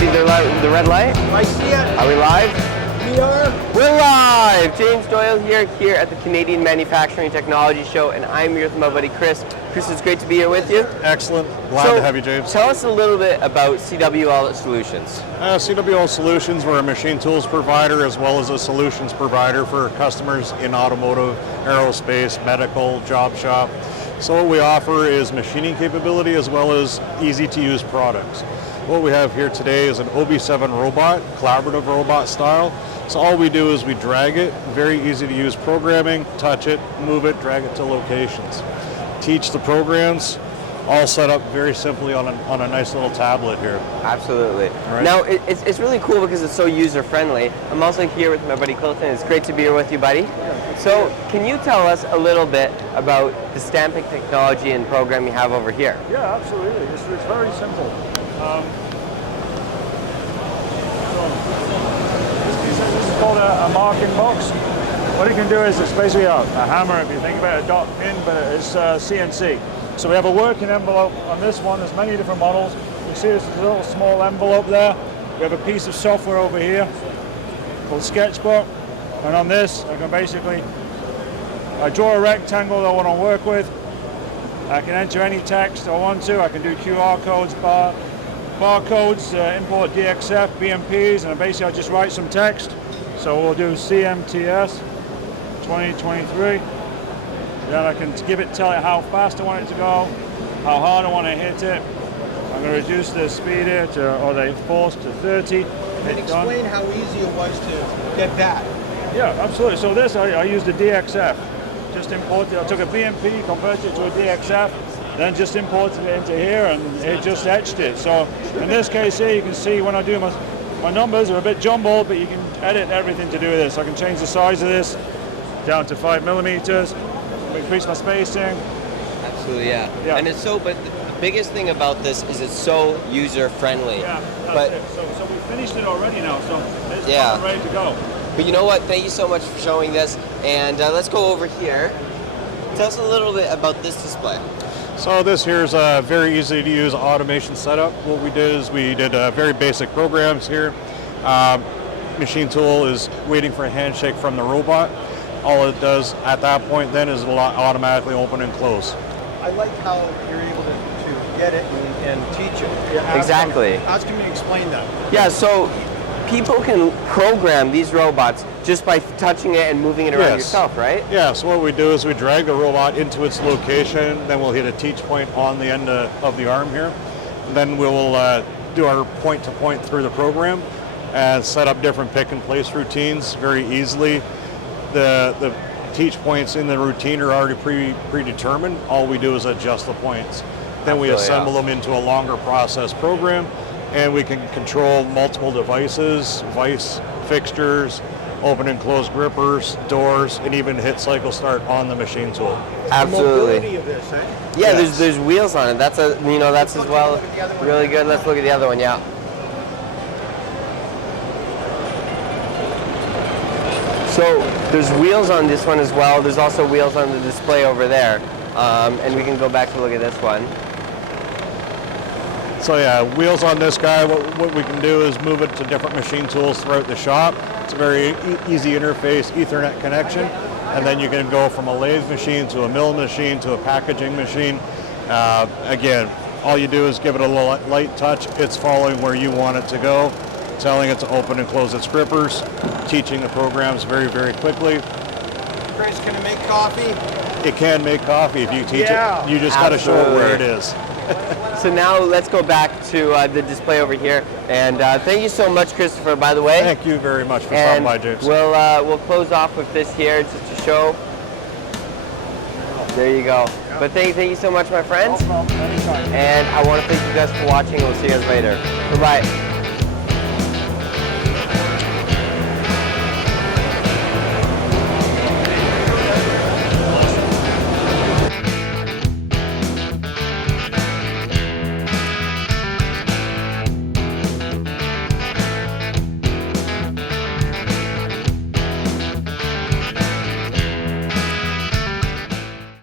see the red light? I see it. Are we live? We are. We're live! James Doyle here at the Canadian Manufacturing Technology Show, and I'm here with my buddy Chris. Chris, it's great to be here with you. Excellent. Glad to have you, James. Tell us a little bit about CWL Solutions. CWL Solutions, we're a machine tools provider as well as a solutions provider for customers in automotive, aerospace, medical, job shop. So what we offer is machining capability as well as easy-to-use products. What we have here today is an OB7 robot, collaborative robot style. So all we do is we drag it, very easy to use programming, touch it, move it, drag it to locations. Teach the programs, all set up very simply on a nice little tablet here. Absolutely. Right. Now, it's really cool because it's so user-friendly. I'm also here with my buddy Colton. It's great to be here with you, buddy. So, can you tell us a little bit about the stamping technology and program you have over here? Yeah, absolutely. It's very simple. This is called a marking box. What it can do is it's basically a hammer, if you think about a dot pin, but it's CNC. So we have a working envelope on this one. There's many different models. You see there's a little small envelope there. We have a piece of software over here called Sketchbook. And on this, I can basically draw a rectangle that I want to work with. I can enter any text I want to. I can do QR codes, barcodes, import DXF, BMPs, and basically I just write some text. So we'll do CMTS 2023. Then I can tell it how fast I want it to go, how hard I want to hit it. I'm going to reduce the speed here or the force to 30. And explain how easy it was to get that. Yeah, absolutely. So this, I used a DXF. Just imported, I took a BMP, converted it to a DXF, then just imported it into here and it just etched it. So in this case here, you can see when I do my numbers are a bit jumbled, but you can edit everything to do with this. I can change the size of this down to 5 millimeters, increase my spacing. Absolutely, yeah. And it's but the biggest thing about this is it's so user-friendly. Yeah, that's it. So we finished it already now, so it's ready to go. But you know what? Thank you so much for showing this. And let's go over here. Tell us a little bit about this display. So this here is a very easy to use automation setup. What we did is we did very basic programs here. Machine tool is waiting for a handshake from the robot. All it does at that point then is it will automatically open and close. I like how you're able to get it and teach it. Exactly. Ask him to explain that. Yeah, so people can program these robots just by touching it and moving it around yourself, right? Yeah, so what we do is we drag the robot into its location, then we'll hit a teach point on the end of the arm here. Then we'll do our point-to-point through the program and set up different pick-and-place routines very easily. The teach points in the routine are already predetermined. All we do is adjust the points. Then we assemble them into a longer process program, and we can control multiple devices, vice fixtures, open and close grippers, doors, and even hit cycle start on the machine tool. Absolutely. The mobility of this, eh? Yeah, there's wheels on it. That's that's as well really good. Let's look at the other one. Yeah. So there's wheels on this one as well. There's also wheels on the display over there, and we can go back to look at this one. So yeah, wheels on this guy, what we can do is move it to different machine tools throughout the shop. It's a very easy interface, Ethernet connection, and then you can go from a lathe machine to a mill machine to a packaging machine. Again, all you do is give it a little light touch. It's following where you want it to go, telling it to open and close its grippers, teaching the programs very, very quickly. Chris, can it make coffee? It can make coffee if you teach it. You just got to show it where it is. So now let's go back to the display over here. And thank you so much, Christopher, by the way. Thank you very much for stopping by, James. We'll close off with this here just to show. There you go. But thank you so much, my friends. No problem. Anytime. And I want to thank you guys for watching. We'll see you guys later. Bye-bye.